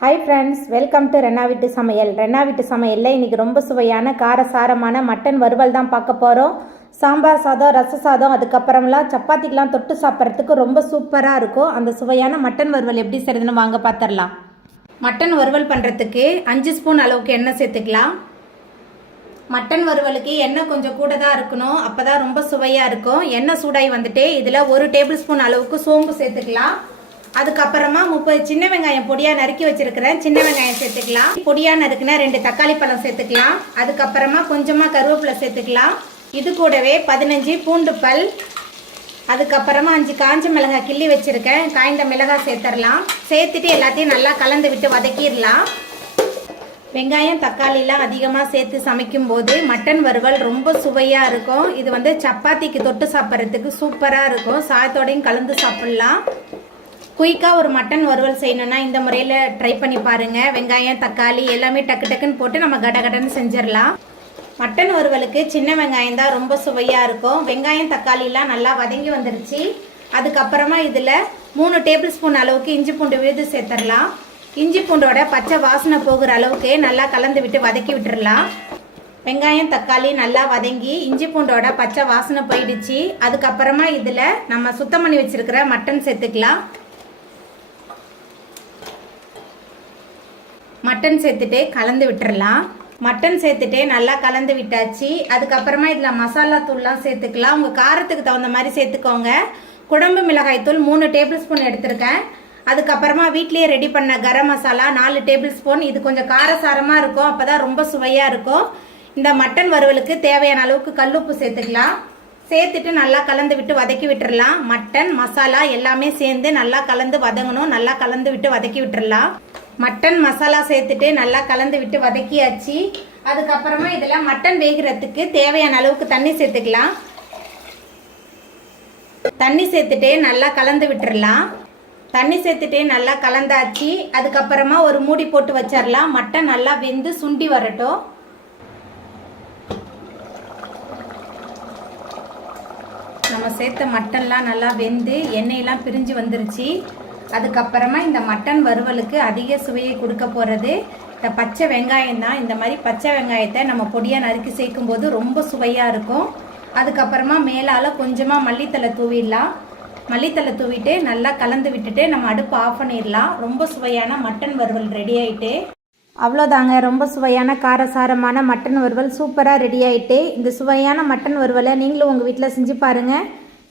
Hi friends welcome to Rena வீட்டு சமையல் ரெண்ணா வீட்டு சமையலில் இன்றைக்கி ரொம்ப சுவையான காரசாரமான மட்டன் வறுவல் தான் பார்க்க போகிறோம் சாம்பார் சாதம் ரச சாதம் அதுக்கப்புறம்லாம் சப்பாத்திக்கெலாம் தொட்டு சாப்பிட்றதுக்கு ரொம்ப சூப்பராக இருக்கும். அந்த சுவையான மட்டன் வறுவல் எப்படி செய்யுதுன்னு வாங்க பார்த்துடலாம் மட்டன் வறுவல் பண்ணுறதுக்கு அஞ்சு ஸ்பூன் அளவுக்கு எண்ணெய் சேர்த்துக்கலாம். மட்டன் வறுவலுக்கு எண்ணெய் கொஞ்சம் கூட தான் இருக்கணும். அப்போ தான் ரொம்ப சுவையாக இருக்கும். எண்ணெய் சூடாகி வந்துட்டு இதில் ஒரு டேபிள் ஸ்பூன் அளவுக்கு சோம்பு சேர்த்துக்கலாம். அதுக்கப்புறமா முப்பது சின்ன வெங்காயம் பொடியாக நறுக்கி வச்சுருக்கிறேன். சின்ன வெங்காயம் சேர்த்துக்கலாம். பொடியாக நறுக்குனா ரெண்டு தக்காளி பழம் சேர்த்துக்கலாம். அதுக்கப்புறமா கொஞ்சமாக கருவேப்பிலை சேர்த்துக்கலாம். இது கூடவே பதினஞ்சு பூண்டு பல். அதுக்கப்புறமா அஞ்சு காஞ்ச மிளகாய் கிள்ளி வச்சுருக்கேன். காய்ந்த மிளகாய் சேர்த்துடலாம் சேர்த்துட்டு எல்லாத்தையும் நல்லா கலந்து விட்டு வதக்கிடலாம் வெங்காயம் தக்காளிலாம் அதிகமாக சேர்த்து சமைக்கும்போது மட்டன் வறுவல் ரொம்ப சுவையாக இருக்கும். இது வந்து சப்பாத்திக்கு தொட்டு சாப்பிட்றதுக்கு சூப்பராக இருக்கும். சாயத்தோடையும் கலந்து சாப்பிட்லாம். குயிக்காக ஒரு மட்டன் வறுவல் செய்யணும்னா இந்த முறையில் ட்ரை பண்ணி பாருங்கள் வெங்காயம் தக்காளி எல்லாமே டக்கு டக்குன்னு போட்டு நம்ம கடகடன்னு செஞ்சிடலாம். மட்டன் வறுவலுக்கு சின்ன வெங்காயம் தான் ரொம்ப சுவையாக இருக்கும். வெங்காயம் தக்காளிலாம் நல்லா வதங்கி வந்துருச்சு. அதுக்கப்புறமா இதில் மூணு டேபிள் ஸ்பூன் அளவுக்கு இஞ்சி பூண்டு விழுது சேர்த்துடலாம். இஞ்சி பூண்டோட பச்சை வாசனை போகிற அளவுக்கு நல்லா கலந்து விட்டு வதக்கி விட்டுறலாம் வெங்காயம் தக்காளி நல்லா வதங்கி இஞ்சி பூண்டோட பச்சை வாசனை போயிடுச்சு. அதுக்கப்புறமா இதில் நம்ம சுத்தம் பண்ணி வச்சிருக்கிற மட்டன் சேர்த்துக்கலாம். மட்டன் சேர்த்துட்டு கலந்து விட்டுறலாம். மட்டன் சேர்த்துட்டு நல்லா கலந்து விட்டாச்சு. அதுக்கப்புறமா இதில் மசாலா தூள்லாம் சேர்த்துக்கலாம். உங்கள் காரத்துக்கு தகுந்த மாதிரி சேர்த்துக்கோங்க. குழம்பு மிளகாய் தூள் மூணு டேபிள் ஸ்பூன் எடுத்திருக்கேன். அதுக்கப்புறமா வீட்லேயே ரெடி பண்ண கரம் மசாலா நாலு டேபிள் ஸ்பூன். இது கொஞ்சம் காரசாரமாக இருக்கும். அப்போ தான் ரொம்ப சுவையாக இருக்கும். இந்த மட்டன் வறுவலுக்கு தேவையான அளவுக்கு கல்லுப்பு சேர்த்துக்கலாம். சேர்த்துட்டு நல்லா கலந்து விட்டு வதக்கி விட்டுறலாம். மட்டன் மசாலா எல்லாமே சேர்ந்து நல்லா கலந்து வதங்கணும். நல்லா கலந்து விட்டு வதக்கி விட்டுறலாம். மட்டன் மசாலா சேர்த்துட்டு நல்லா கலந்து விட்டு வதக்கியாச்சு. அதுக்கப்புறமா இதில் மட்டன் வேகிறதுக்கு தேவையான அளவுக்கு தண்ணி சேர்த்துக்கலாம். தண்ணி சேர்த்துட்டு நல்லா கலந்து விட்டுறலாம். தண்ணி சேர்த்துட்டு நல்லா கலந்தாச்சு. அதுக்கப்புறமா ஒரு மூடி போட்டு வச்சிடலாம் மட்டன் நல்லா வெந்து சுண்டி வரட்டும். நம்ம சேர்த்த மட்டன்லாம் நல்லா வெந்து எண்ணெயெல்லாம் பிரிஞ்சு வந்துருச்சு. அதுக்கப்புறமா இந்த மட்டன் வறுவலுக்கு அதிக சுவையை கொடுக்க போகிறது இந்த பச்சை வெங்காயம் தான். இந்த மாதிரி பச்சை வெங்காயத்தை நம்ம பொடியாக நறுக்கி சேர்க்கும் போது ரொம்ப சுவையாக இருக்கும். அதுக்கப்புறமா மேலால் கொஞ்சமாக மல்லித்தலை தூவிடலாம். மல்லித்தலை தூவிட்டு நல்லா கலந்து விட்டுட்டு நம்ம அடுப்பு ஆஃப் பண்ணிடலாம். ரொம்ப சுவையான மட்டன் வறுவல் ரெடி ஆகிட்டு அவ்வளோதாங்க. ரொம்ப சுவையான காரசாரமான மட்டன் வறுவல் சூப்பராக ரெடி ஆகிட்டு இந்த சுவையான மட்டன் வறுவலை நீங்களும் உங்கள் வீட்டில் செஞ்சு பாருங்கள்